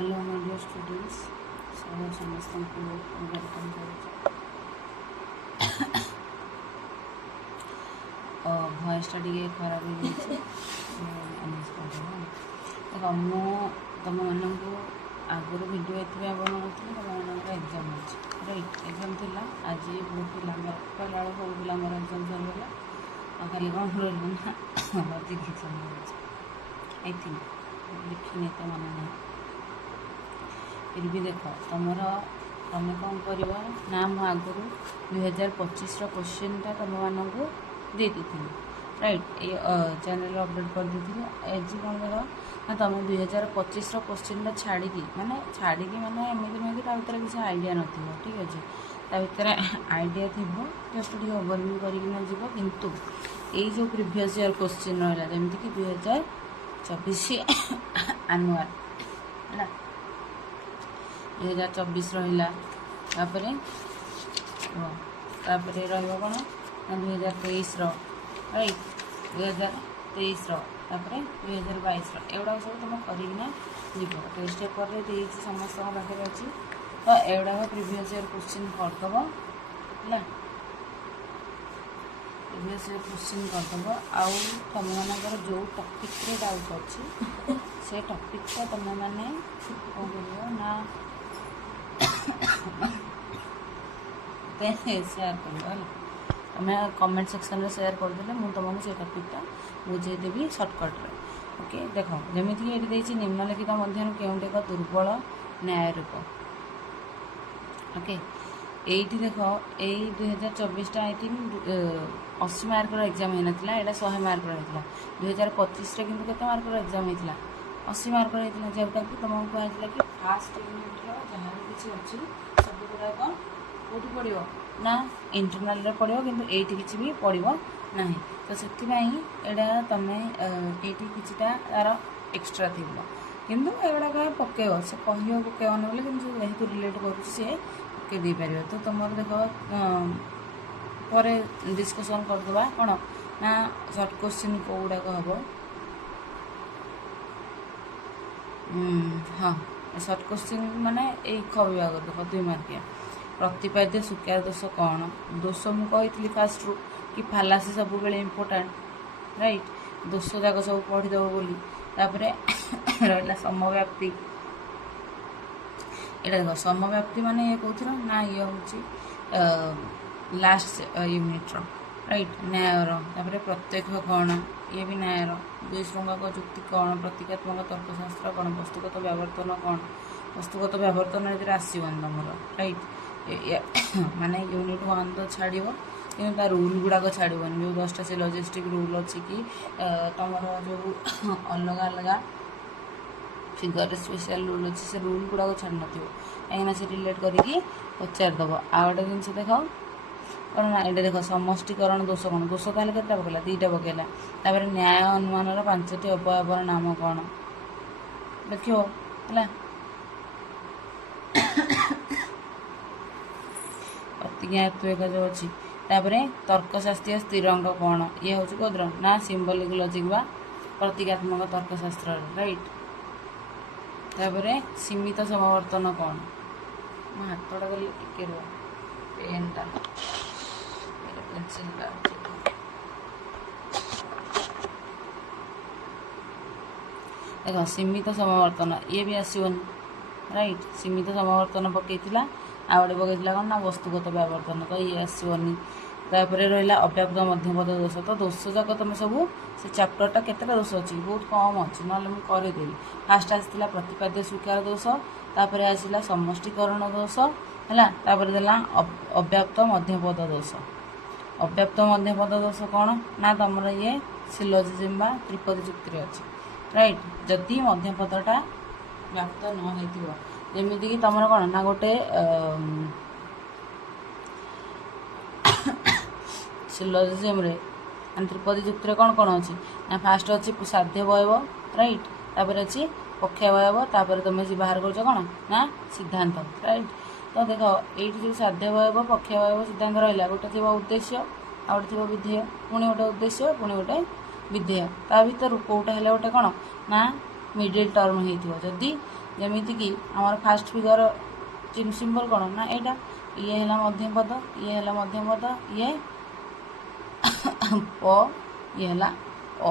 Hello my dear students समस्तଙ୍କୁ welcome କରୁଛି। ଭଏସ୍ଟା ଟିକେ ଖରାପ ହେଇଯାଇଛି। ଦେଖ ମୁଁ ତୁମମାନଙ୍କୁ ଆଗରୁ ଭିଡ଼ିଓ ଏଥିପାଇଁ ବନାଉଥିଲି ତୁମମାନଙ୍କର ଏକ୍ଜାମ୍ ଅଛି ରାଇଟ୍। ଏକ୍ଜାମ୍ ଥିଲା ଆଜି ବହୁତ ପିଲାଙ୍କର କହିଲା ବେଳକୁ ସବୁ ପିଲାଙ୍କର ଏକ୍ଜାମ୍ ସରିଗଲା। ଆଉ ଖାଲି କ'ଣ ରହିଲା ନା ଲଜିକ୍ ଏକ୍ଜାମ୍ ହେଉଛି ଆଇ ଥିଙ୍କ୍ ଲେଖିନି ଏତେ ମନେ ନାହିଁ। फिर भी देख तुम कौन कर ना मु आगु 2025 क्वेश्चनटा तुम मानक दे दी राइट ये चैनल अपडेट कर दी आज कौन देख ना तुम 2025 क्वेश्चनटा छाड़ी माने माने एमती नुहे कि भर किसी आइडिया न ठीक अच्छे भर आइडिया थी जस्ट टे ओवरव्यू करना जीव किंतु ये जो प्रीवियस ईयर क्वेश्चन रहा जमीक 2024 आनुआल है 2024 रहा कौन ना 2023 राइट 2023 2022 एगुड़ा सब तुम करना जीव टेस्ट पेपर में समस्त पाखे अच्छी तो एगुड़ा प्रीवियस ईयर क्वेश्चन करदेव है प्रीवियस ईयर क्वेश्चन करदेव आउ तुम मानकर जो टॉपिक रे डाउट अच्छी से टॉपिकटा तुम मैंने कौन कर ना सेयार कर तुम्हें कमेंट सेक्शन में सेयार करदे मुझे तुमको से टॉपिकटा बुझेदेवी सर्टकट्रे ओके देख जमीक ये निम्नलिखित मध्य केउंटे एक दुर्बल न्याय रूप ओके ये देख यही 2024 आई थिंक 80 मार्क एग्जाम होना यहाँ 100 मार्क रही 2025 कि मार्क एग्जाम होता 80 मार्क होता जोटा कि तुमको कहला कि फास्ट यूनिट्र जहाँ भी किसी अच्छी सब गुड़ाक कौटी पड़ो ना इंटरनाल पड़ो कि किसी भी पड़ो ना तो से यहाँ तुम ये किटा तार एक्सट्रा थी किंतु एगुड़ाक पकेब से कह पकेबन बोले कि जेहतु रिलेट कर पकई पार तो तुम देख पर डिस्कसन करदे कौन ना सर्ट क्वेश्चन कौ गुड़ाक हम हाँ सर्ट क्वेश्चन माने एक ख विभाग देख 2 मार्किया प्रतिपाद्य स्वीकार दोष कौन दोष मुझे फास्ट रू कि फालासी सब बेले इम्पोर्टाट राइट दोष जाक सब पढ़ीदेव बोली रहा समव्याप्ति यहाँ देख समव्याप्ति माने ये कौन ना ये हूँ लास्ट यूनिट्र राइट न्यायर प्रत्यक्ष कौन ये भी न्यायर द्विशृंगाक जुक्ति कौन प्रतीकात्मक तर्कशास्त्र कौन वस्तुगत व्यावर्तन कौन वस्तुगत व्यावर्तन आसवन तुम राइट माने यूनिट 1 तो छाड़ कि रूल गुड़ाक छाड़न जो 10टा सिलोजिस्टिक रूल अच्छी कि तुम जो अलग अलग फिगर स्पेशल रूल अच्छी से रूल गुड़ाक छाड़ न कहीं से रिलेट करके पचारदेव आ गए जिन देख कौन ना ये देख समष्टीकरण दोष कौन दोष ताल के पकड़ा 2टा पकड़ा तापर न्याय अनुमान 5टी अवयवर नाम कौन देख है प्रतिज्ञात्मक जो अच्छी तर्कशास्त्रीय स्थिरांक कौन ये हूँ कौन ना सिम्बलिक लॉजिक बा प्रतीकात्मक तर्कशास्त्र राइट तापर सीमित समावर्तन कौन मैं हाथटा गले टिके पेनटा पेंसिल देख सीमित समावर्तन ये भी आसवन राइट सीमित समावर्तन पकईला आ गए पकईला कौन ना वस्तुगत व्यावर्तन तो ये आसवनी तापर रहा अव्याप्त मध्यपद दोष तो दोष जाक तुम सब से चैप्टरटा केतेटा दोष अच्छी बहुत कम अच्छी ना मुझे करदेवी फास्ट आसाला प्रतिपाद्य स्वीकार दोष तापर आसला समष्टीकरण दोष है देला अव्याप्त मध्यपद दोष अव्याप्त मध्यपद दोष कौन ना तुम ये सिलोजिज्म त्रिपदी जुक्ति अच्छी राइट जदि मध्यपदटा व्याप्त न हो जमीक तुम कौन ना गोटे सिलोजिज्म त्रिपदी जुक्ति कौन कौन अच्छी ना फास्ट अच्छी साध्य अवयव राइट तापर अच्छी पक्षावयव तापर तुम बाहर कर कौन ना सिद्धांत राइट तो देख ये जो साध्य अवयव पक्षावयव सिद्धांत रहा गोटे थी उद्देश्य आ गए थी विधेय पुणी गोटे उद्देश्य पुणी गोटे विधेय ता भर कौटा है गोटे कौन ना मिडिल टर्म होती जदि ଯେମିତିକି ଆମର ଫାଷ୍ଟ ଫିଗର ସିମ୍ବଲ କ'ଣ ନା ଏଇଟା, ଇଏ ହେଲା ମଧ୍ୟମ ପଦ, ଇଏ ହେଲା ମଧ୍ୟମ ପଦ, ଇଏ ପ, ଇଏ ହେଲା ଅ,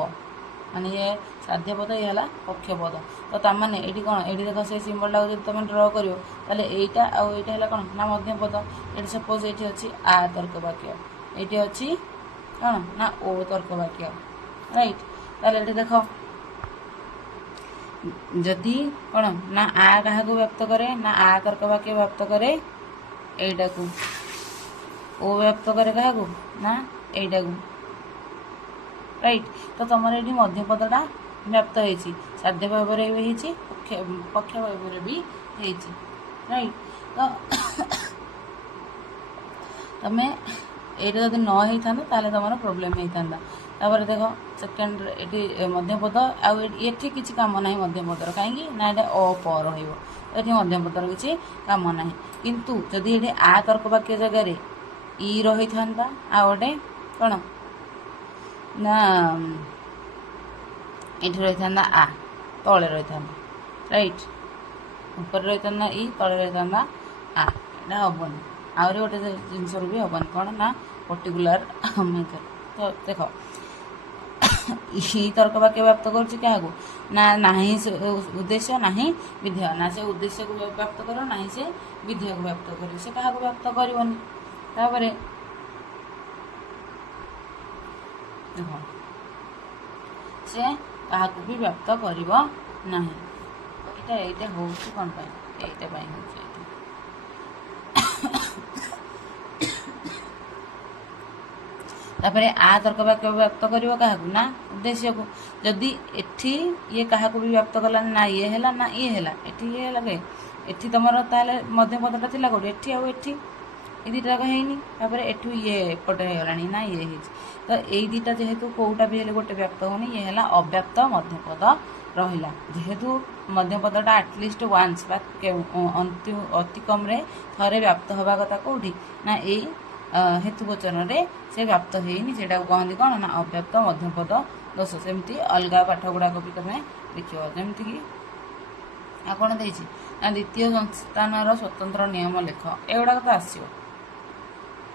ମାନେ ଇଏ ସାଧ୍ୟ ପଦ, ଇଏ ହେଲା ପକ୍ଷ ପଦ। ତ ତାମାନେ ଏଇଠି କ'ଣ, ଏଇଠି ଦେଖ ସେ ସିମ୍ବଲଟାକୁ ଯଦି ତୁମେ ଡ୍ର କରିବ ତାହେଲେ ଏଇଟା ଆଉ ଏଇଟା ହେଲା କ'ଣ ନା ମଧ୍ୟମ ପଦ। ଏଠି ସପୋଜ ଏଇଠି ଅଛି ଆ ତର୍କ ବାକ୍ୟ, ଏଇଠି ଅଛି କ'ଣ ନା ଓ ତର୍କ ବାକ୍ୟ, ରାଇଟ୍। ତାହେଲେ ଏଠି ଦେଖ ଯଦି କ'ଣ ନା ଆ କାହାକୁ ବ୍ୟକ୍ତ କରେ ନା ଆ ତର୍କ ବାକ୍ୟ ବ୍ୟକ୍ତ କରେ ଏଇଟାକୁ, ଓ ବ୍ୟକ୍ତ କରେ କାହାକୁ ନା ଏଇଟାକୁ, ରାଇଟ୍। ତ ତମର ଏଇଠି ମଧ୍ୟ ପଦଟା ବ୍ୟକ୍ତ ହେଇଛି, ସାଧ୍ୟ ଭାବରେ ବି ହେଇଛି, ପକ୍ଷ ଭାବରେ ବି ହେଇଛି, ରାଇଟ୍। ତ ତମେ ଏଇଟା ଯଦି ନ ହେଇଥାନ୍ତା ତାହେଲେ ତମର ପ୍ରୋବ୍ଲେମ୍ ହେଇଥାନ୍ତା। ତାପରେ ଦେଖ ସେକେଣ୍ଡରେ ଏଠି ମଧ୍ୟପଦ, ଆଉ ଏଠି କିଛି କାମ ନାହିଁ ମଧ୍ୟପଦର, କାହିଁକି ନା ଏଇଟା ଅ ପ ରହିବ, ଏଠି ମଧ୍ୟପଦର କିଛି କାମ ନାହିଁ। କିନ୍ତୁ ଯଦି ଏଠି ଆ ତର୍କ ବାକ୍ୟ ଜାଗାରେ ଇ ରହିଥାନ୍ତା, ଆଉ ଗୋଟେ କ'ଣ ନା ଏଠି ରହିଥାନ୍ତା ଆ, ତଳେ ରହିଥାନ୍ତା, ରାଇଟ୍। ଉପରେ ରହିଥାନ୍ତା ଇ, ତଳେ ରହିଥାନ୍ତା ଆ, ଏଇଟା ହେବନି। ଆହୁରି ଗୋଟେ ଜିନିଷରୁ ବି ହେବନି, କ'ଣ ନା ପର୍ଟିକୁଲାର ମେଥଡ଼। ତ ଦେଖ ଇ ତର୍କ ବାକ୍ୟ ବ୍ୟକ୍ତ କରୁଛି କାହାକୁ ନା ନାହିଁ ସେ ଉଦ୍ଦେଶ୍ୟ, ନାହିଁ ବିଧେୟ, ନା ସେ ଉଦ୍ଦେଶ୍ୟକୁ ବ୍ୟକ୍ତ କରିବ, ନାହିଁ ସେ ବିଧେୟକୁ ବ୍ୟକ୍ତ କରିବ, ସେ କାହାକୁ ବ୍ୟକ୍ତ କରିବନି। ତାପରେ ଦେଖ ସେ କାହାକୁ ବି ବ୍ୟକ୍ତ କରିବ ନାହିଁ। ଏଇଟା ହେଉଛି କ'ଣ ପାଇଁ, ଏଇଟା ପାଇଁ ହେଉଛି ଏଇଟା। ତାପରେ ଆ ତର୍କ ବାକ୍ୟ ବ୍ୟକ୍ତ କରିବ କାହାକୁ ନା ଉଦ୍ଦେଶ୍ୟକୁ। ଯଦି ଏଠି ଇଏ କାହାକୁ ବି ବ୍ୟକ୍ତ କଲାନି, ନା ଇଏ ହେଲା ନା ଇଏ ହେଲା, ଏଠି ଇଏ ହେଲା କେ ଏଠି ତମର ତାହେଲେ ମଧ୍ୟପଦଟା ଥିଲା କେଉଁଠି, ଏଠି ଆଉ ଏଠି, এই ଦୁଇଟା ଯାକ ହେଇନି। ତାପରେ ଏଠୁ ଇଏ ଏପଟେ ହେଇଗଲାଣି ନା ଇଏ ହେଇଛି। ତ ଏଇ ଦୁଇଟା ଯେହେତୁ କେଉଁଟା ବି ହେଲେ ଗୋଟେ ବ୍ୟକ୍ତ ହେଉନି, ଇଏ ହେଲା ଅବ୍ୟକ୍ତ ମଧ୍ୟପଦ ରହିଲା। ଯେହେତୁ ମଧ୍ୟପଦଟା ଆଟଲିଷ୍ଟ ୱାନ୍ସ ବା ଅତି କମ୍ରେ ଥରେ ବ୍ୟକ୍ତ ହେବା କଥା କେଉଁଠି ନା ଏଇ ହେତୁବଚନରେ ସେ ବ୍ୟକ୍ତ ହେଇନି, ସେଇଟାକୁ କହନ୍ତି କ'ଣ ନା ଅବ୍ୟକ୍ତ ମଧ୍ୟପଦ ଦୋଷ। ସେମିତି ଅଲଗା ପାଠ ଗୁଡ଼ାକ ବି ତମେ ଦେଖିବ, ଯେମିତିକି ଆଉ କ'ଣ ଦେଇଛି ନା ଦ୍ୱିତୀୟ ସଂସ୍ଥାନର ସ୍ୱତନ୍ତ୍ର ନିୟମ ଲେଖ, ଏଗୁଡ଼ାକ ତ ଆସିବ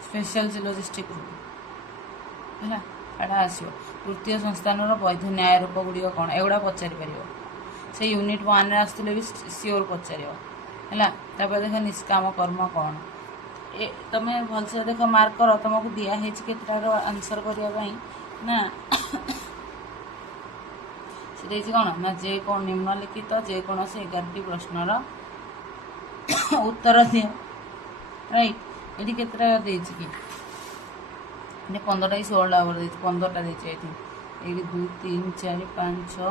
ସ୍ପେଶାଲ ସିଲୋଜିଷ୍ଟିକ୍ ରୁଲ୍ ହେଲା, ଏଇଟା ଆସିବ। ତୃତୀୟ ସଂସ୍ଥାନର ବୈଧ ନ୍ୟାୟ ରୂପ ଗୁଡ଼ିକ କ'ଣ, ଏଗୁଡ଼ା ପଚାରିପାରିବ, ସେ ୟୁନିଟ୍ 1ରେ ଆସୁଥିଲେ ବି ସିଓର ପଚାରିବ ହେଲା। ତାପରେ ଦେଖ ନିଷ୍କାମ କର୍ମ କ'ଣ, ତମେ ଭଲସେ ଦେଖ ମାର୍କ କର, ତୁମକୁ ଦିଆହେଇଛି କେତେଟାର ଆନ୍ସର କରିବା ପାଇଁ ନା ସେ ଦେଇଛି କ'ଣ ନା ନିମ୍ନଲିଖିତ ଯେକୌଣସି 11ଟି ପ୍ରଶ୍ନର ଉତ୍ତର ଦିଅ, ରାଇଟ୍। ଏଠି କେତେଟା ଦେଇଛି କି, ଏଠି 15ଟା କି 16ଟା ଓଭର ଦେଇଛି, 15ଟା ଦେଇଛି ଏଇଠି। ଏଇଠି 2 3 4 5 6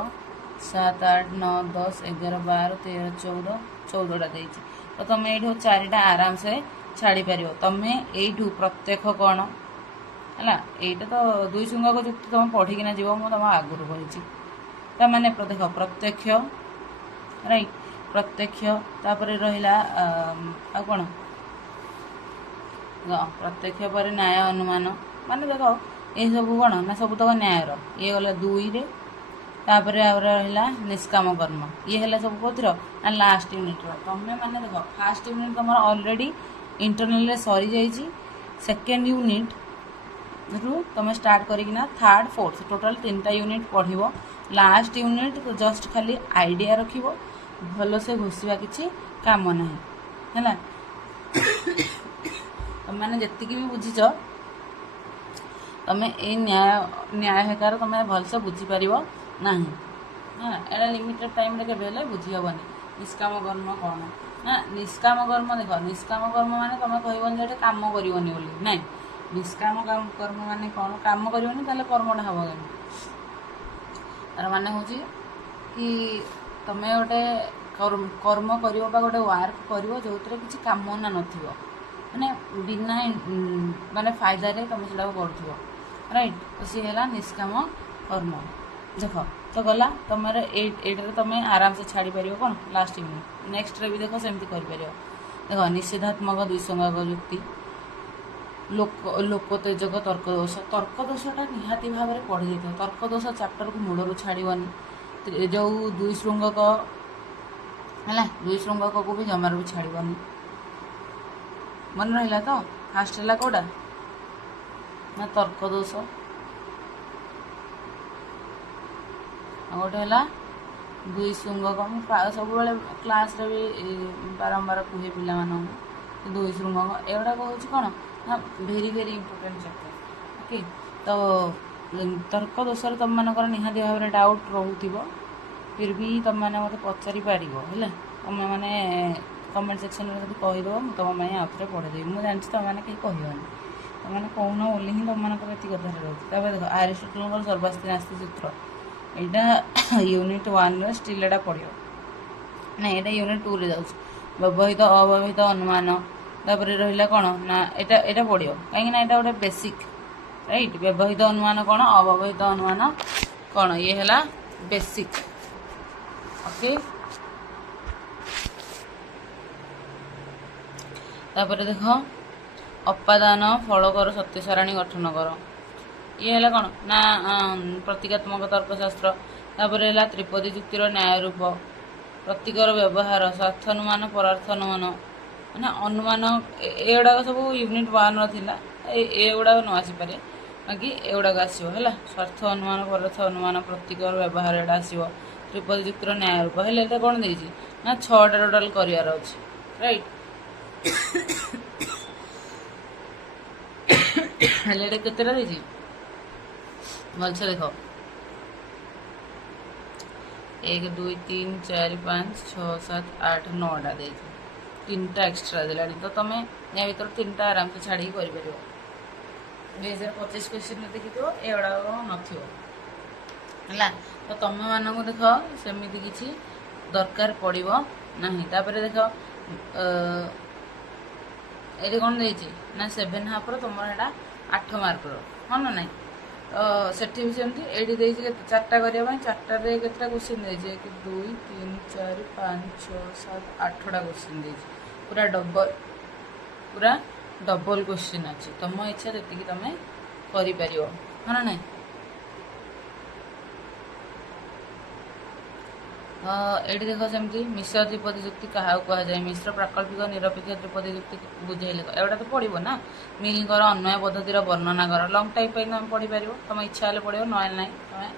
7 8 9 10 11 12 13 14 14ଟା ଦେଇଛି। ତ ତୁମେ ଏଇଠୁ 4ଟା ଆରାମସେ ଛାଡ଼ିପାରିବ। ତୁମେ ଏଇଠୁ ପ୍ରତ୍ୟକ୍ଷ କ'ଣ ହେଲା, ଏଇଟା ତ ଦୁଇ ଶୃଙ୍ଗକ ଯୁକ୍ତି ତୁମେ ପଢ଼ିକିନା ଯିବ, ମୁଁ ତୁମ ଆଗରୁ କହିଛି। ତାମାନେ ଦେଖ ପ୍ରତ୍ୟକ୍ଷ, ରାଇଟ୍, ପ୍ରତ୍ୟକ୍ଷ, ତାପରେ ରହିଲା ଆଉ କ'ଣ ପ୍ରତ୍ୟକ୍ଷ ପରେ ନ୍ୟାୟ ଅନୁମାନ, ମାନେ ଦେଖ ଏସବୁ କ'ଣ ନା ସବୁ ତକ ନ୍ୟାୟର। ଇଏ ଗଲା 2ରେ, ତାପରେ ଆଉ ରହିଲା ନିଷ୍କାମ କର୍ମ, ଇଏ ହେଲା ସବୁ କୋଉଥିର ନା ଲାଷ୍ଟ ୟୁନିଟ୍ର। ତୁମେ ମାନେ ଦେଖ ଫାଷ୍ଟ ୟୁନିଟ୍ ତୁମର ଅଲରେଡ଼ି ଇଣ୍ଟରନାଲରେ ସରିଯାଇଛି, ସେକେଣ୍ଡ ୟୁନିଟ୍ରୁ ତୁମେ ଷ୍ଟାର୍ଟ କରିକିନା 3rd 4th ଟୋଟାଲ୍ 3ଟା ୟୁନିଟ୍ ପଢ଼ିବ। ଲାଷ୍ଟ ୟୁନିଟ୍ ଜଷ୍ଟ ଖାଲି ଆଇଡ଼ିଆ ରଖିବ, ଭଲସେ ଘୋଷିବା କିଛି କାମ ନାହିଁ ହେଲା। ତୁମମାନେ ଯେତିକି ବି ବୁଝିଛ, ତୁମେ ଏଇ ନ୍ୟାୟ ହେକାର ତୁମେ ଭଲସେ ବୁଝିପାରିବ ନାହିଁ ହେଲା। ଏଇଟା ଲିମିଟେଡ଼ ଟାଇମ୍ରେ କେବେ ହେଲେ ବୁଝି ହେବନି। ନିଷ୍କାମ କର୍ମ କ'ଣ ନା ନିଷ୍କାମ କର୍ମ, ଦେଖ ନିଷ୍କାମ କର୍ମ ମାନେ ତୁମେ କହିବନି ଯେ ଏଠି କାମ କରିବନି ବୋଲି, ନାଇଁ। ନିଷ୍କାମ କର୍ମ ମାନେ କ'ଣ, କାମ କରିବନି ତାହେଲେ କର୍ମଟା ହେବ କେମିତି? ତାର ମାନେ ହେଉଛି କି ତୁମେ ଗୋଟେ କର୍ମ କରିବ ବା ଗୋଟେ ୱାର୍କ କରିବ ଯେଉଁଥିରେ କିଛି କାମନା ନଥିବ, ମାନେ ବିନା ମାନେ ଫାଇଦାରେ ତୁମେ ସେଟାକୁ କରୁଥିବ, ରାଇଟ୍। ତ ସିଏ ହେଲା ନିଷ୍କାମ କର୍ମ। ଦେଖ ତ ଗଲା ତୁମର ଏଇଟାରେ ତୁମେ ଆରାମସେ ଛାଡ଼ିପାରିବ କ'ଣ ଲାଷ୍ଟ ୟୁନିଟ୍। ନେକ୍ସଟରେ ବି ଦେଖ ସେମିତି କରିପାରିବ। ଦେଖ ନିଷେଧାତ୍ମକ ଦ୍ୱିସଙ୍ଗକ ଯୁକ୍ତି, ଲୋକୋତ୍ତେଜକ ତର୍କ ଦୋଷ। ତର୍କ ଦୋଷଟା ନିହାତି ଭାବରେ ପଢ଼ି ଦେଇଥିବ। ତର୍କ ଦୋଷ ଚାପ୍ଟରକୁ ମୂଳରୁ ଛାଡ଼ିବନି। ଯେଉଁ ଦୁଇ ଶୃଙ୍ଗକ ହେଲା। ଦୁଇ ଶୃଙ୍ଗକକୁ ବି ଜମାରୁ ବି ଛାଡ଼ିବନି। ମନେ ରହିଲା ତ? ଫାଷ୍ଟ ହେଲା କେଉଁଟା ନା ତର୍କ ଦୋଷ, ଆଉ ଗୋଟେ ହେଲା ଦୁଇ ଶୃଙ୍ଗକ। ମୁଁ ସବୁବେଳେ କ୍ଲାସ୍ରେ ବି ବାରମ୍ବାର କୁହେ ପିଲାମାନଙ୍କୁ ଦୁଇ ଶୃଙ୍ଗକ ଏଗୁଡ଼ାକ ହେଉଛି କ'ଣ ନା very very important chapter. Okay, ତ ତର୍କ ଦୋଷରେ ତୁମମାନଙ୍କର ନିହାତି ଭାବରେ ଡାଉଟ୍ ରହୁଥିବ, ଫିର୍ ବି ତୁମମାନେ ମୋତେ ପଚାରିପାରିବ ହେଲା। ତୁମେମାନେ କମେଣ୍ଟ ସେକ୍ସନରେ ଯଦି କହିଦେବ ମୁଁ ତୁମ ପାଇଁ ଆଉ ଥରେ ପଢ଼େଇଦେବି। ମୁଁ ଜାଣିଛି ତୁମମାନେ କେହି କହିବନି, ତୁମମାନେ କହୁନ ବୋଲି ହିଁ ତୁମମାନଙ୍କର ଏତିକି କଥାରେ ରହୁଛି। ତାପରେ ଦେଖ ଆରିଷ୍ଟଟଲଙ୍କର ସର୍ବାସ୍ତି ନାସ୍ତି ସୂତ୍ର, ଏଇଟା ୟୁନିଟ୍ 1ରେ ଷ୍ଟିଲ୍ ଏଇଟା ପଡ଼ିବ, ନାଇଁ ଏଇଟା ୟୁନିଟ୍ 2ରେ ଯାଉଛି। ବ୍ୟବହିତ ଅବ୍ୟବହିତ ଅନୁମାନ, ତାପରେ ରହିଲା କ'ଣ ନା ଏଇଟା ପଡ଼ିବ, କାହିଁକିନା ଏଇଟା ଗୋଟେ ବେସିକ୍ ରାଇଟ୍। ବ୍ୟବହିତ ଅନୁମାନ କ'ଣ, ଅବ୍ୟବହିତ ଅନୁମାନ କ'ଣ, ଇଏ ହେଲା ବେସିକ୍। ଓକେ, ତାପରେ ଦେଖ ଅପାଦାନ ଫଳ କର ସତ୍ୟ ସାରଣୀ ଗଠନ କର, ଇଏ ହେଲା କ'ଣ ନା ପ୍ରତୀକାତ୍ମକ ତର୍କଶାସ୍ତ୍ର। ତାପରେ ହେଲା ତ୍ରିପଦୀ ଯୁକ୍ତିର ନ୍ୟାୟ ରୂପ, ପ୍ରତୀକର ବ୍ୟବହାର, ସ୍ୱାର୍ଥ ଅନୁମାନ ପରାର୍ଥ ଅନୁମାନ, ମାନେ ଅନୁମାନ ଏଗୁଡ଼ାକ ସବୁ ୟୁନିଟ୍ 1ର ଥିଲା, ଏଗୁଡ଼ାକ ନ ଆସିପାରେ, ବାକି ଏଗୁଡ଼ାକ ଆସିବ ହେଲା। ସ୍ୱାର୍ଥ ଅନୁମାନ ପରାର୍ଥ ଅନୁମାନ, ପ୍ରତୀକର ବ୍ୟବହାର ଏଇଟା ଆସିବ। ତ୍ରିପଦୀ ଯୁକ୍ତିର ନ୍ୟାୟ ରୂପ ହେଲେ ଏଇଟା କ'ଣ ଦେଇଛି ନା 6ଟା ଟୋଟାଲ୍ କରିବାର ଅଛି ରାଇଟ୍। ହେଲେ ଏଇଟା କେତେଟା ଦେଇଛି ଭଲସେ ଦେଖ, 1 2 3 4 5 6 7 8 9ଟା ଦେଇଛି, 3ଟା ଏକ୍ସଟ୍ରା ଦେଲାଣି। ତ ତୁମେ ୟା ଭିତରେ 3ଟା ଆରାମସେ ଛାଡ଼ିକି କରିପାରିବ। 2025 କ୍ୱେଶ୍ଚିନ୍ରେ ଦେଖିଥିବ ଏଗୁଡ଼ାକ ନଥିବ ହେଲା। ତ ତୁମମାନଙ୍କୁ ଦେଖ ସେମିତି କିଛି ଦରକାର ପଡ଼ିବ ନାହିଁ। ତାପରେ ଦେଖ ଏଇଠି କ'ଣ ଦେଇଛି ନା 7.5ର ତୁମର ଏଇଟା 8 ମାର୍କର, ହଁ ନା ନାହିଁ? ତ ସେଠି ବି ସେମିତି ଏଇଠି ଦେଇଛି କେତେ 4ଟା କରିବା ପାଇଁ, 4ଟାରେ କେତେଟା କ୍ୱେଶ୍ଚିନ୍ ଦେଇଛି 1 2 3 4 5 6 7 8ଟା କ୍ୱେଶ୍ଚିନ୍ ଦେଇଛି, ପୁରା ଡବଲ୍ କ୍ୱେଶ୍ଚିନ୍ ଅଛି। ତୁମ ଇଚ୍ଛା ଯେତିକି ତୁମେ କରିପାରିବ, ହଁ ନା ନାହିଁ? ଏଇଠି ଦେଖ ସେମିତି ମିଶ୍ର ତ୍ରିପଦୀ ଯୁକ୍ତି କାହାକୁ କୁହାଯାଏ, ମିଶ୍ର ପ୍ରାକଳ୍ପିକ ନିରପେକ୍ଷ ତ୍ରିପଦୀ ଯୁକ୍ତି ବୁଝେଇଲେ, ଏଗୁଡ଼ା ତ ପଡ଼ିବ ନା। ମିଲ୍ଙ୍କର ଅନ୍ୱୟ ପଦ୍ଧତିର ବର୍ଣ୍ଣନା କର, ଲଙ୍ଗ୍ ଟାଇମ୍ ପାଇଁ ତୁମେ ପଢ଼ିପାରିବ, ତୁମ ଇଚ୍ଛା ହେଲେ ପଢ଼ିବ, ନହେଲେ ନାହିଁ ତୁମେ।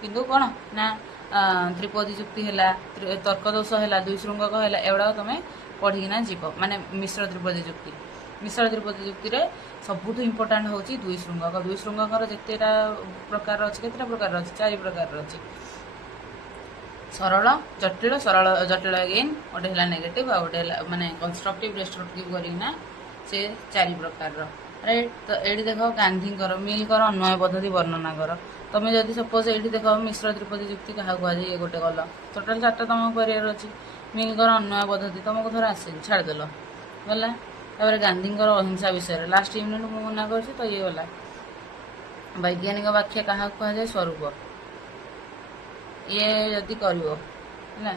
କିନ୍ତୁ କ'ଣ ନା ତ୍ରିପଦୀ ଯୁକ୍ତି ହେଲା, ତର୍କ ଦୋଷ ହେଲା, ଦୁଇ ଶୃଙ୍ଗକ ହେଲା, ଏଗୁଡ଼ାକ ତୁମେ ପଢ଼ିକିନା ଯିବ। ମାନେ ମିଶ୍ର ତ୍ରିପଦୀ ଯୁକ୍ତି, ମିଶ୍ର ତ୍ରିପଦୀ ଯୁକ୍ତିରେ ସବୁଠୁ ଇମ୍ପୋର୍ଟାଣ୍ଟ ହେଉଛି ଦୁଇ ଶୃଙ୍ଗକ। ଦୁଇ ଶୃଙ୍ଗକର ଯେତେଟା ପ୍ରକାର ଅଛି, କେତେଟା ପ୍ରକାର ଅଛି? 4 ପ୍ରକାରର ଅଛି, ସରଳ ଜଟିଳ, ସରଳ ଜଟିଳ ଏଗେନ୍, ଗୋଟେ ହେଲା ନେଗେଟିଭ୍, ଆଉ ଗୋଟେ ହେଲା ମାନେ କନଷ୍ଟ୍ରକ୍ଟିଭ୍ ଡେଷ୍ଟ୍ରକ୍ଟିଭ୍ କରିକିନା ସେ 4 ପ୍ରକାରର ରାଇଟ୍। ତ ଏଇଠି ଦେଖ ଗାନ୍ଧୀଙ୍କର ମିଲ୍ଙ୍କର ଅନ୍ୱୟ ପଦ୍ଧତି ବର୍ଣ୍ଣନା କର। ତୁମେ ଯଦି ସପୋଜ୍ ଏଇଠି ଦେଖ ମିଶ୍ର ତ୍ରିପଦୀ ଯୁକ୍ତି କାହାକୁ କୁହାଯାଏ, ଇଏ ଗୋଟେ ଗଲ, ଟୋଟାଲ୍ 4ଟା ତୁମକୁ କରିବାର ଅଛି। ମିଲ୍ଙ୍କର ଅନ୍ୱୟ ପଦ୍ଧତି ତୁମକୁ ଥରେ ଆସିନି, ଛାଡ଼ିଦେଲ ଗଲା। ତାପରେ ଗାନ୍ଧୀଙ୍କର ଅହିଂସା ବିଷୟରେ ଲାଷ୍ଟ ୟୁନିଟ୍ ମୁଁ ମନା କରୁଛି, ତ ଇଏ ଗଲା। ବୈଜ୍ଞାନିକ ବ୍ୟାଖ୍ୟା କାହାକୁ କୁହାଯାଏ, ସ୍ୱରୂପ, ଇଏ ଯଦି କରିବ ହେଲା,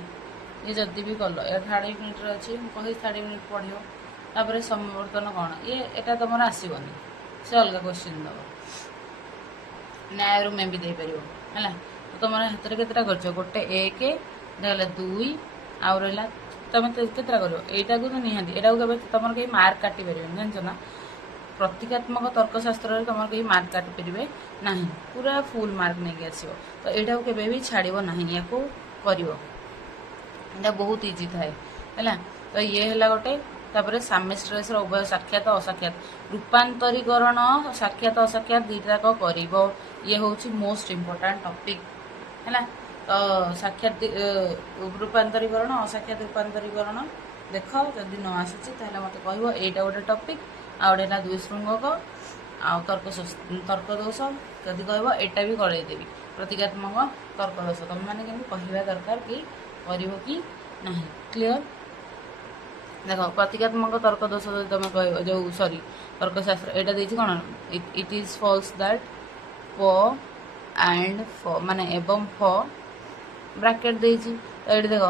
ଇଏ ଯଦି ବି କଲ, ଏ 3rd ୟୁନିଟ୍ରେ ଅଛି, ମୁଁ କହି 3rd ୟୁନିଟ୍ ପଢ଼ିବ। ତାପରେ ସମବର୍ତ୍ତନ କ'ଣ, ଏଇଟା ତୁମର ଆସିବନି, ସେ ଅଲଗା କ୍ୱେଶ୍ଚିନ୍ ଦେବ। ନ୍ୟାୟରୁ ମେ ବି ଦେଇପାରିବ ହେଲା। ତୁମର ହାତରେ କେତେଟା କରିଛ, ଗୋଟେ 1 ରହିଲା 2 ଆଉ ରହିଲା, ତୁମେ କେତେଟା କରିବ, ଏଇଟାକୁ ତ ନିହାତି, ଏଇଟାକୁ କେବେ ତୁମର କେହି ମାର୍କ କାଟିପାରିବେନି, ଜାଣିଛ ନା। ପ୍ରତୀକାତ୍ମକ ତର୍କଶାସ୍ତ୍ରରେ ତୁମର କେହି ମାର୍କ କାଟିପାରିବେ ନାହିଁ, ପୁରା ଫୁଲ୍ ମାର୍କ ନେଇକି ଆସିବ। ତ ଏଇଟାକୁ କେବେ ବି ଛାଡ଼ିବ ନାହିଁ, ୟାକୁ କରିବ, ଏଇଟା ବହୁତ ଇଜି ଥାଏ ହେଲା। ତ ଇଏ ହେଲା ଗୋଟେ। ତାପରେ ସାମେଷ୍ଟ୍ରେସ୍ର ଉଭୟ ସାକ୍ଷାତ ଅସାକ୍ଷାତ, ରୂପାନ୍ତରୀକରଣ ସାକ୍ଷାତ ଅସାକ୍ଷାତ ଦୁଇଟାକ କରିବ, ଇଏ ହେଉଛି ମୋଷ୍ଟ ଇମ୍ପୋର୍ଟାଣ୍ଟ ଟପିକ୍ ହେଲା। ତ ସାକ୍ଷାତ ରୂପାନ୍ତରୀକରଣ ଅସାକ୍ଷାତ ରୂପାନ୍ତରୀକରଣ ଦେଖ, ଯଦି ନ ଆସୁଛି ତାହେଲେ ମୋତେ କହିବ। ଏଇଟା ଗୋଟେ ଟପିକ୍, ଆଉ ଗୋଟେ ହେଲା ଦୁଇ ଶୃଙ୍ଗକ, ଆଉ ତର୍କ ଦୋଷ, ଯଦି କହିବ ଏଇଟା ବି କରେଇଦେବି। ପ୍ରତୀକାତ୍ମକ ତର୍କ ଦୋଷ ତୁମେମାନେ କିନ୍ତୁ କହିବା ଦରକାର କି କରିବ କି ନାହିଁ, କ୍ଲିଅର୍। ଦେଖ ପ୍ରତୀକାତ୍ମକ ତର୍କ ଦୋଷ ଯଦି ତୁମେ କହିବ, ଯେଉଁ ତର୍କଶାସ୍ତ୍ର ଏଇଟା ଦେଇଛି କ'ଣ, ଇଟ୍ ଇଜ୍ ଫଲ୍ସ ଦ୍ୟାଟ୍ ପ ଆଣ୍ଡ ଫ, ମାନେ ଏବଂ ଫ ବ୍ରାକେଟ୍ ଦେଇଛି। ତ ଏଇଠି ଦେଖ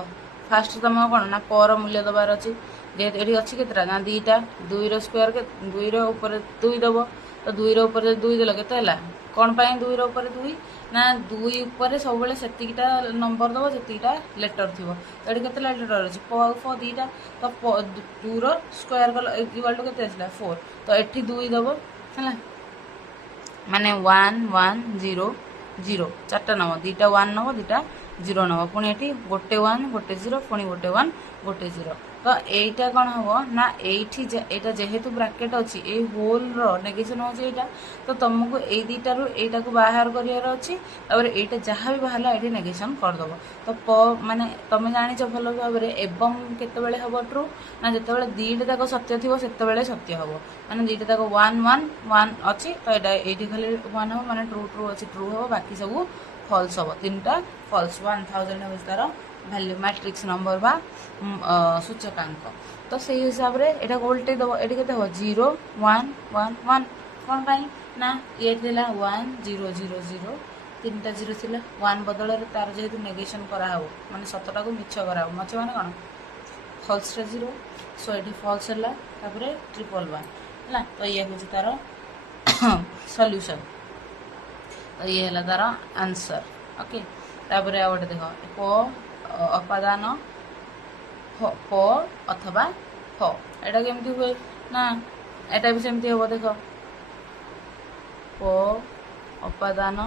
ଫାଷ୍ଟ ତୁମକୁ କ'ଣ ନା ପର ମୂଲ୍ୟ ଦେବାର ଅଛି, ଯେହେତୁ ଏଠି ଅଛି କେତେଟା ନା 2ଟା, 2ର ସ୍କୋୟାର 2ର ଉପରେ 2 ଦେବ, ତ 2 ର ଉପରେ 2 ଦେଲ କେତେ ହେଲା କ'ଣ ପାଇଁ 2 ର ଉପରେ 2 ନା 2 ଉପରେ ସବୁବେଳେ ସେତିକିଟା ନମ୍ବର ଦେବ ଯେତିକିଟା ଲେଟର ଥିବ। ଏଠି କେତେ ଲେଟର ଅଛି ପ ଆଉ ଫ ଦୁଇଟା ତ 2 ର ସ୍କୋୟାର କଲ ଇକ୍ୱାଲ୍ ଟୁ କେତେ ଆସିଲା 4 ତ ଏଠି 2 ଦେବ ହେଲା ମାନେ 1 1 0 0 ଚାରିଟା ନେବ ଦୁଇଟା 1 ନେବ ଦୁଇଟା 0 ନେବ ପୁଣି ଏଠି ଗୋଟେ 1 ଗୋଟେ 0 ପୁଣି ଗୋଟେ 1 ଗୋଟେ 0 ତ এইটা କ'ଣ ହେବ ନା এইଠି ଏଇଟା ଯେହେତୁ ବ୍ରାକେଟ୍ ଅଛି ଏଇ ହୋଲ୍ର ନେଗେସନ୍ ହେଉଛି ଏଇଟା ତ ତୁମକୁ ଏଇ ଦୁଇଟାରୁ ଏଇଟାକୁ ବାହାର କରିବାର ଅଛି ତାପରେ ଏଇଟା ଯାହା ବି ବାହାରିଲା ଏଇଠି ନେଗେସନ୍ କରିଦେବ ତ ମାନେ ତୁମେ ଜାଣିଛ ଭଲ ଭାବରେ ଏବଂ କେତେବେଳେ ହେବ ଟ୍ରୁ ନା ଯେତେବେଳେ ଦୁଇଟା ଯାକ ସତ୍ୟ ଥିବ ସେତେବେଳେ ସତ୍ୟ ହେବ ମାନେ ଦୁଇଟା ଯାକ 1 1 1 ଅଛି ତ ଏଇଟା ଏଇଠି ଖାଲି 1 ହେବ ମାନେ ଟ୍ରୁ ଟ୍ରୁ ଅଛି ଟ୍ରୁ ହେବ ବାକି ସବୁ ଫଲ୍ସ ହେବ ତିନିଟା ଫଲ୍ସ 1000 ହେଉଛି ତାର ভ্যালু ম্যাট্রিক্স নম্বর বা সূচকাঙ্ক তো সেই হিসাবে এটা উল্টে দেব এটি কেতে হব 0 1 1 1 কোন পাই না এ লা 1 0 0 0 তিনটা 0 ଥିଲା 1 বদଳରେ তার যেহেতু নেগেশন করা হব মানে সতটাকে মিছ করা হব মিছ মানে কোন ফলসটা 0 সো এটি ফলস ହେଲା তারপরে 111 ହେଲା তো ইয়ে হচ্ছে তার সলিউশন তো ইয়ে ହେଲା তার आंसर ओके তারপরে আর গোটে দেখো প অপাদান প অথবা ফ এটা কেমতি हुए না এটা भी সেমতি হবো দেখো প অপাদান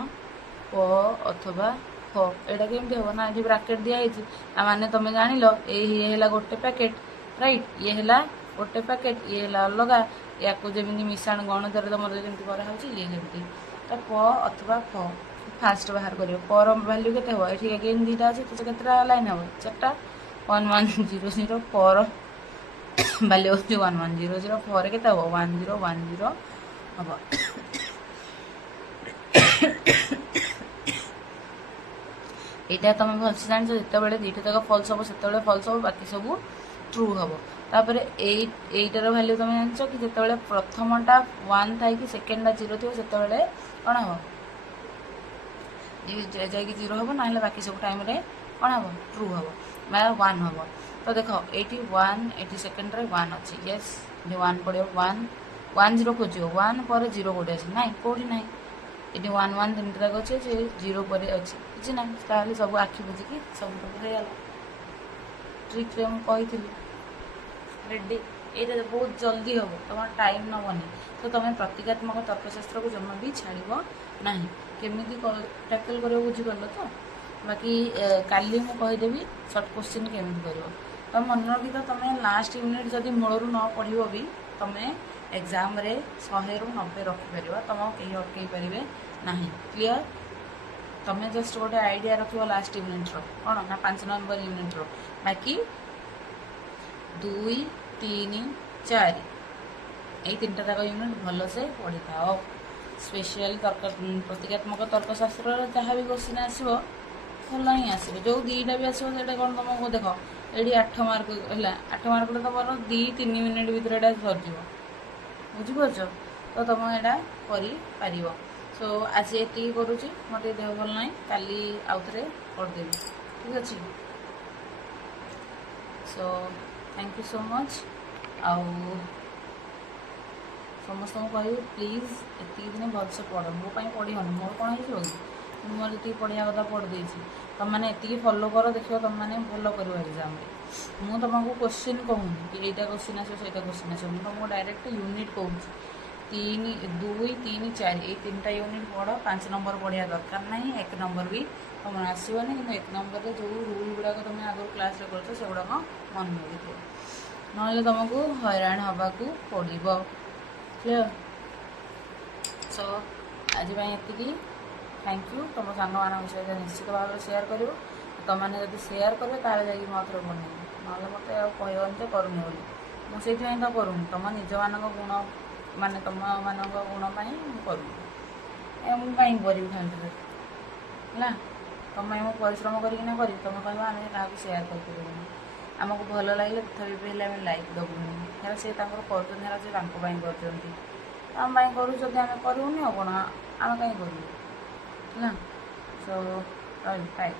প অথবা ফ এটা কেমতি হবো না এটি ব্রাকেট দিয়া হইছি মানে তুমি জানিল এই ইয়ে হেলা গোটে প্যাকেট রাইট ইয়ে হেলা গোটে প্যাকেট ইয়ে হেলা अलगा याको जेमिति मिश्रण गणितर तुम जेमती करा होची इए जेमती तो प अथवा फ फास्ट बाहर करियो पर वैल्यू केते हो एठी अगेन दुईटा अछि तो केतरा लाइन हो चारटा 1 1 0 0 पर वैल्यू होची 1 1 0 0 पर केते हो 1 0 1 0 हबो एटा तुम भलसे जान जेते बेले दुईटा जगह फॉल्स हो सेते बेले फॉल्स हो बाकी सब ट्रू हबो तापर एटार वैल्यू तुम जानछ कि जेते बेले प्रथमटा 1 थाई कि सेकेंडटा 0 थियो सेते बेले कोन हबो जाकि 0 हम ना बाकी सब टाइम रे कौन हम ट्रू हम मैं 1 हम तो देख ये 1 ये सेकेंड 1 अच्छी येस 1 पड़े 1 1 0 खोज 1 पर 0 कौटे अच्छे ना कौटी ना ये 1 1 तीन तक अच्छे 0 पर अच्छे किसी ना सब आखि बुझिकी सब हो ट्रिक रे मुझे रेडी ये बहुत जल्दी हम तुम टाइम नबनी तो तुम प्रतीकात्मक तर्कशास्त्र को जमा भी छाड़ ना केमी टैकल कर बुझीगल तो बाकी काली मुझे कहीदेवी सर्ट क्वेश्चन केमी कर तो मन रखी तो तुम लास्ट यूनिट जदि मूलर न पढ़ भी तुम एग्जाम रे 100 ରୁ 90 रखिपर तुम कहीं अटकई पारे ना क्लीयर तुम जस्ट गोटे आइडिया रख लास्ट यूनिट कौन ना 5 नंबर यूनिट बाकी 2 3 4 यही तीन टाक यूनिट भलसे पढ़ी था स्पेशल तर्क प्रतीकात्मक तर्कशास्त्र जहाँ भी क्वेश्चन आसो भल ही आसो जो दुईटा भी आसो कौन तुमको देख ये 8 मार्क है 8 मार्क तुम 2-3 मिनिट भर यहाँ सरज बुझीपार तो तुम यहाँ कर सो आज ये करुच्ची मत देह भल ना काली आउ थे करदेवी ठीक अच्छे so thank you so much आउ समस्त कह प्लीज एति दिन भलसे पढ़ मोपाई पढ़न मोर कौन हो मोर जी पढ़िया कथा पढ़ देती तुम मैंने ये फॉलो कर देख तुम मैंने भल कर एग्जाम मुझे तुमको क्वेश्चन कहूनी कि यहाँ क्वेश्चन आसो से क्वेश्चन आसो मुझे तुमको डायरेक्ट यूनिट कहूँ 3 2 3 4 ये 3टा यूनिट पढ़ 5 नंबर पढ़िया दरकार ना 1 नंबर भी तुम आसोनी कि 1 नंबर जो रूल गुड़ाक तुम आगे क्लास कर सेगुड़ाक मन लगे ना तुमको हैरान हवा को पड़ो क्लियर सो आज ये थैंक यू तुम सांग मान सहित निश्चित भाव में सेयार कर तुमने जब सेयार करेंगे ताले जाकि मत बन ना मत कहनी तो करूनी बोली मुझे तो करूनी तुम निज मान गुण मान तुम मान गुण करूनी कहीं करी खाली है तुम परिश्रम करना तुम कह आम क्या सेयार कर आमको भल लगे तथापि भी आम लाइक दबुनि है सी कर आम करूँ जब आम करूनी और कौन आम कहीं करूँ है सो बाय टेक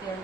केयर।